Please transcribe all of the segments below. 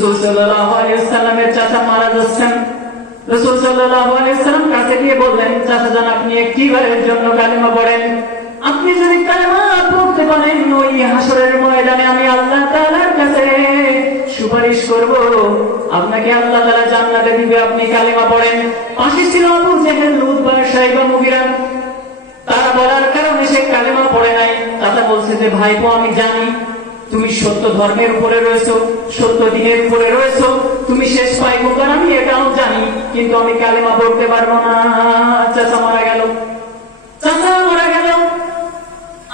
রাসূল সাল্লাল্লাহু আলাইহি ওয়াসাল্লামের চাচা মারা যাচ্ছেন। রাসূল সাল্লাল্লাহু আলাইহি ওয়াসাল্লাম কাছে গিয়ে বললেন, চাচা যান আপনি একটিবারের জন্য কালেমা পড়েন। আপনি যদি কালেমা পড়তে পারেন ওই হাসরের ময়দানে আমি আল্লাহ তাআলার কাছে সুপারিশ করব, আপনাকে আল্লাহ তাআলা জান্নাতে দিবে, আপনি কালেমা পড়েন। পাশে ছিল আবু জেহেল, উতবা, শাইবা, মুগীরা। তারা বলার কারণে সে কালেমা পড়ে নাই। চাচা বলছে যে ভাইপো আমি জানি তুমি সত্য ধর্মের উপরে রয়েছো, সত্য দিনের উপরে রয়েছো, তুমি শেষ পাইগম্বর, আমি এটাও জানি, কিন্তু আমি কালেমা পড়তে পারবো না। চাচা মারা গেল। চাচা মারা গেল।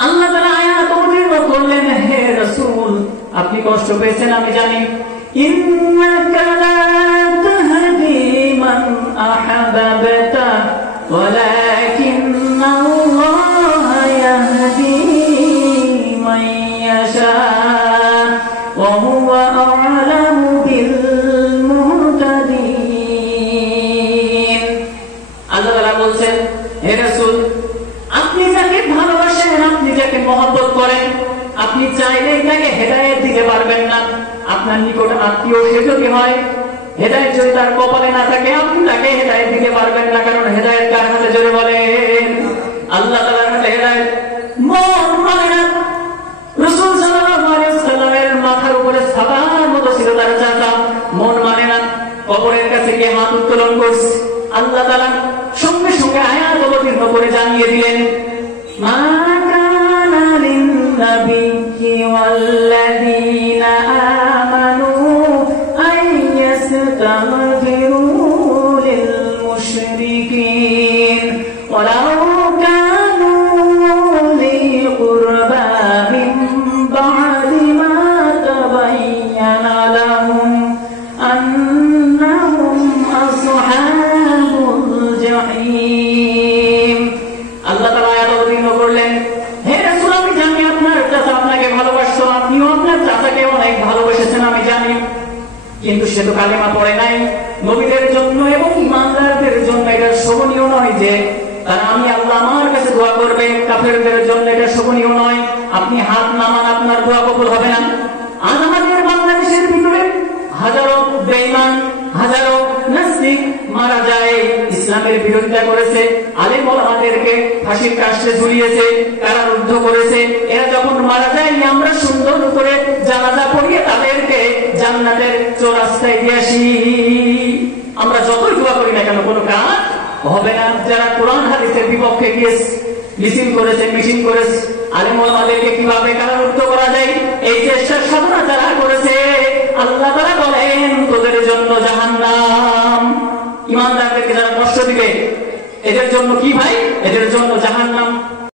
আল্লাহ তাআলা আয়াত অবতীর্ণ করলেন, হে রাসূল আপনি কষ্ট পেয়েছেন আমি জানি, ইন্নাকা লা তাহদি মান আহাবাবতা ওয়ালাকিন্নাল্লাহা ইয়াহদি মান ইয়াশা ওয়া হুয়া আ'লামু বিল মুহতাদিন। আল্লাহ তাআলা বলছেন, হে রাসূল আপনি যাকে ভালোবাসেন, আপনি যাকে মহব্বত করেন, আপনি চাইলেই তাকে হেদায়েত দিতে পারবেন না। আপনার নিকট আত্মীয় সে যদি হয়, হেদায়েত যদি তার কপালে না থাকে, আপনি তাকে হেদায়েত দিতে পারবেন না। কারণ হেদায়েত কার হাতে? জোরে বলেন, আল্লাহ তাআলার হাতে হেদায়েত। মন মানে না। রাসূল সাল্লাল্লাহু আলাইহি ওয়াসাল্লামের মাথার উপরে ছাতার মতো ছিল তার চাচা, মন মানে না। কবরের কাছে গিয়ে হাত উত্তোলন করছে। আল্লাহ তাআলা সঙ্গে সঙ্গে আয়াত অবতীর্ণ করে জানিয়ে দিলেন, মা কানা লিন-নাবিয়্যি ওয়াল্লাযীনা আমানু আইয়াস্তাগফিরু লিল-মুশরিকিন ওয়ালাউ কানু উলি কুরবা মিন বা'দি মা তাবায়্যানা লাহুম আন্নাহুম আসহাবুল জাহিম। আল্লাহ তাআলা আয়াত অবতীর্ণ করলেন, হে রাসূল আমি জানি আপনার চাচা আপনাকে ভালোবাসতো, আপনিও আপনার চাচাকে অনেক ভালোবেসেছেন আমি জানি, কিন্তু সে তো কালেমা পড়ে নাই। নবীদের জন্য এবং ঈমানদারদের জন্য এটা শোভনীয় নয় যে তারা আমি আল্লাহ আমার কাছে দোয়া করবে, কাফেরদের জন্য এটা শোভনীয় নয়। আপনি হাত নামান, আপনার দোয়া কবুল হবে না। আজ আমাদের বাংলাদেশের ভিতরে হাজারো বেঈমান, হাজারো নাস্তিক মারা যায়, ইসলামের বিরোধিতা করেছে, আলেম ওলামাদেরকে ফাঁসির কাস্টে ঝুলিয়েছে, কারারুদ্ধ করেছে। এরা যখন মারা যায় আমরা সুন্দর করে জানাজা পড়িয়ে তাদেরকে জান্নাতের চৌরাস্তায় দিয়ে আসি। আমরা যতই দোয়া করি না কেন কোনো কাজ হবে না। যারা কোরআন হাদিসের বিপক্ষে গিয়ে মিছিল করেছে, মিটিং করেছে, আলেম ওলামাদেরকে কিভাবে কারারুদ্ধ করা যায় এই চেষ্টার সাধনা যারা করেছে, আল্লাহ তাআলা বলেন তোদের জন্য জাহান্নাম। ঈমানদারদেরকে যারা কষ্ট দিবে এদের জন্য কি ভাই? এদের জন্য জাহান্নাম।